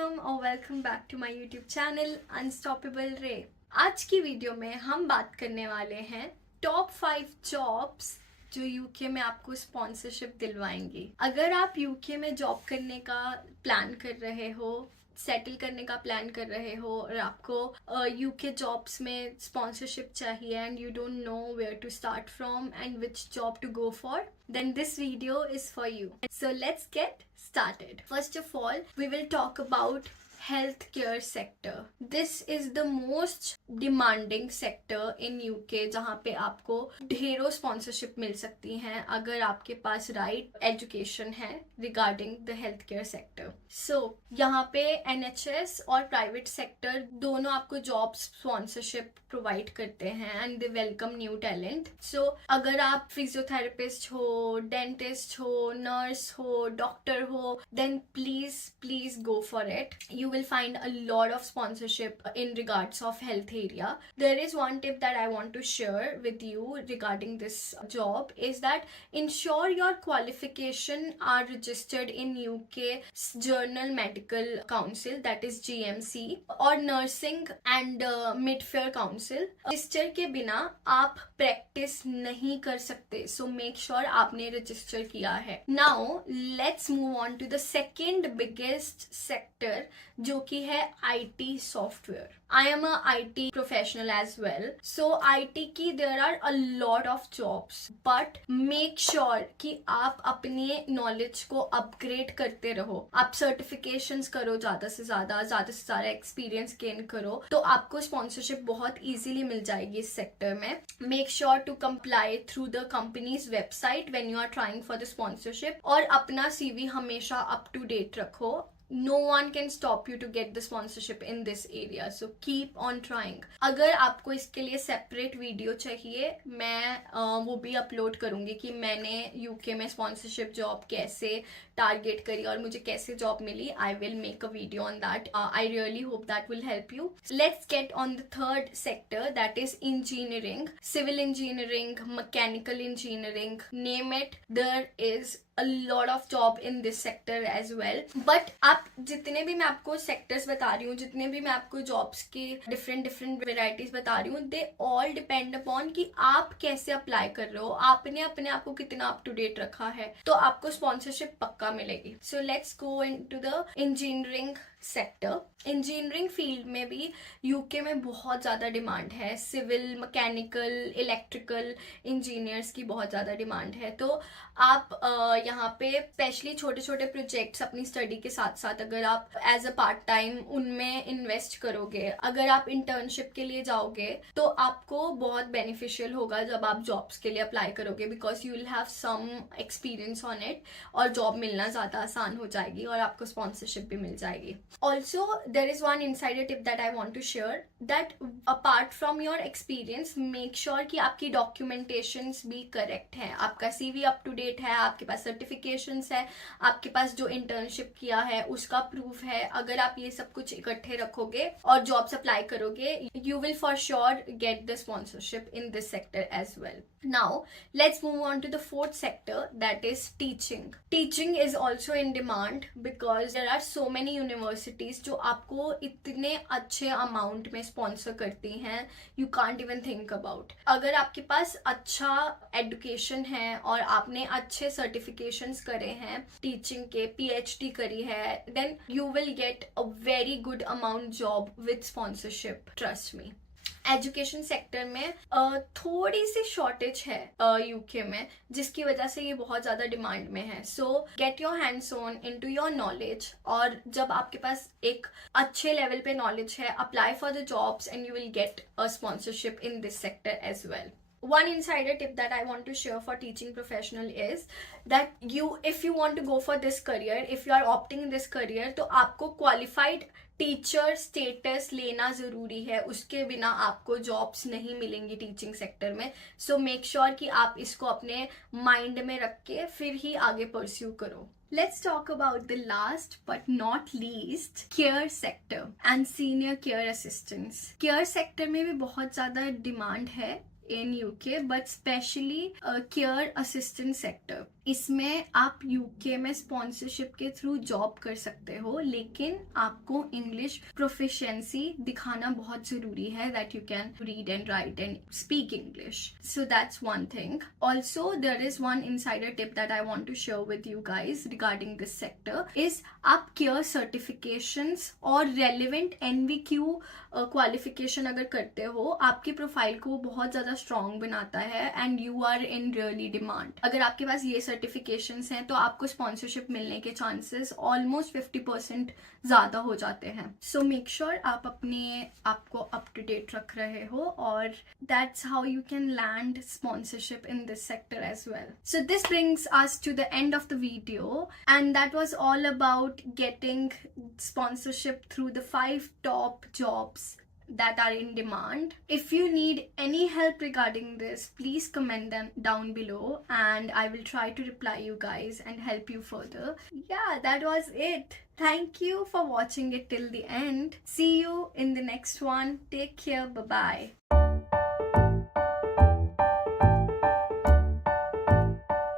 Welcome back to my YouTube channel unstoppable Ray. आज की video में हम बात करने वाले हैं टॉप 5 जॉब्स जो यूके में आपको स्पॉन्सरशिप दिलवाएंगी। अगर आप यूके में जॉब करने का प्लान कर रहे हो, सेटल करने का प्लान कर रहे हो और आपको यूके जॉब्स में स्पॉन्सरशिप चाहिए and you don't know where to start from and which job to go for, then this video is for you. So let's get started. First of all, we will talk about healthcare sector. This is the most demanding sector in UK जहाँ पे आपको ढेरों sponsorship मिल सकती हैं अगर आपके पास right education है regarding the health care sector. So यहाँ पे NHS और प्राइवेट सेक्टर दोनों आपको जॉब स्पॉन्सरशिप प्रोवाइड करते हैं and they welcome new talent. So अगर आप फिजियोथेरेपिस्ट हो, डेंटिस्ट हो, नर्स हो, डॉक्टर हो, then please go for it. You will find a lot of sponsorship in regards of health area. There is one tip that I want to share with you regarding this job is that ensure your qualification are registered in UK Journal Medical Council, that is GMC, or Nursing and Midfair Council. Register के बिना आप practice नहीं कर सकते, so make sure आपने register किया है. Now let's move on to the second biggest sector जो कि है IT software. I am a IT professional as well. So IT की there are a lot of jobs, but make sure कि आप अपने नॉलेज को अपग्रेड करते रहो. आप सर्टिफिकेशंस करो, ज्यादा से ज्यादा एक्सपीरियंस गेन करो, तो आपको स्पॉन्सरशिप बहुत इजीली मिल जाएगी इस सेक्टर में. Make sure to comply through the company's website when you are trying for the sponsorship और अपना CV हमेशा अप टू डेट रखो. No one can stop you to get the sponsorship in this area, so keep on trying. अगर आपको इसके लिए separate video चाहिए, मैं वो भी अपलोड करूंगी कि मैंने यूके में स्पॉन्सरशिप जॉब कैसे टारगेट करी और मुझे कैसे जॉब मिली. I will make a video on that. I really hope that will help you. Let's get on the third sector, that is engineering. Civil engineering, mechanical engineering, name it, there is a lot of job in this sector as well. But आप जितने भी मैं आपको sectors बता रही हूँ, जितने भी मैं आपको जॉब्स की डिफरेंट वेराइटीज बता रही हूँ, दे ऑल डिपेंड अपॉन कि आप कैसे अप्लाई कर रहे हो, आपने अपने आप को कितना अप टू डेट रखा है, तो आपको स्पॉन्सरशिप पक्का मिलेगी. So let's go into the engineering sector. Engineering field में भी यूके में बहुत ज़्यादा डिमांड है. सिविल, मैकेनिकल, इलेक्ट्रिकल इंजीनियर्स की बहुत ज़्यादा डिमांड है. तो आप यहाँ पे स्पेशली छोटे छोटे प्रोजेक्ट्स अपनी स्टडी के साथ साथ अगर आप एज अ पार्ट टाइम उनमें इन्वेस्ट करोगे, अगर आप इंटर्नशिप के लिए जाओगे, तो आपको बहुत बेनिफिशियल होगा जब आप जॉब्स के लिए अप्लाई करोगे, because you will have some experience on it और जॉब मिलना ज़्यादा आसान हो जाएगी और आपको स्पॉन्सरशिप भी मिल जाएगी. Also, there is one insider tip that I want to share, that apart from your experience, make sure कि आपकी documentations भी correct है, आपका CV up to date है, आपके पास certifications है, आपके पास जो internship किया है उसका proof है. अगर आप ये सब कुछ इकट्ठे रखोगे और jobs apply करोगे, you will for sure get the sponsorship in this sector as well. Now, let's move on to the fourth sector, that is teaching. Teaching is also in demand because there are so many universities जो आपको इतने अच्छे amount में sponsor करती हैं, you can't even think about. अगर आपके पास अच्छा एजुकेशन है और आपने अच्छे सर्टिफिकेशंस करे हैं, टीचिंग के PhD करी है, then you will get a very good amount job with sponsorship, trust me. Education sector में थोड़ी सी शॉर्टेज है यूके में, जिसकी वजह से ये बहुत ज़्यादा डिमांड में है. सो get your hands on into your knowledge, और जब आपके पास एक अच्छे लेवल पे नॉलेज है, apply for the jobs and you will get a sponsorship in this sector as well. One insider tip that I want to share for teaching professional is that if you want to go for this career, if you are opting in this career, तो आपको qualified teacher status लेना ज़रूरी है. उसके बिना आपको jobs नहीं मिलेंगी टीचिंग सेक्टर में. सो मेक श्योर कि आप इसको अपने माइंड में रख के फिर ही आगे परस्यू करो. Let's talk about the last but not least, care sector and senior care assistants. Care sector में भी बहुत ज़्यादा डिमांड है. in UK, but specially care assistant sector. इसमें आप यूके में स्पॉन्सरशिप के थ्रू जॉब कर सकते हो, लेकिन आपको इंग्लिश प्रोफिशिएंसी दिखाना बहुत जरूरी है, that you can read and write and speak English. So that's one thing. Also there is one insider tip that I want to share with you guys regarding this sector is आप care certifications और relevant NVQ qualification अगर करते हो, आपकी profile को बहुत ज्यादा strong बनाता है and you are in really demand. अगर आपके पास ये सर्टिफिकेशंस हैं तो आपको स्पॉन्सरशिप मिलने के चांसेस ऑलमोस्ट 50% ज्यादा हो जाते हैं. सो मेक श्योर आप अपने आपको अप टू डेट रख रहे हो, और that's how you can land sponsorship in this sector as well. So this brings us to the end of the video, and that was all about getting sponsorship through the 5 top jobs that are in demand. If you need any help regarding this, please comment them down below and I will try to reply you guys and help you further. Yeah, that was it. Thank you for watching it till the end. See you in the next one. Take care. Bye bye.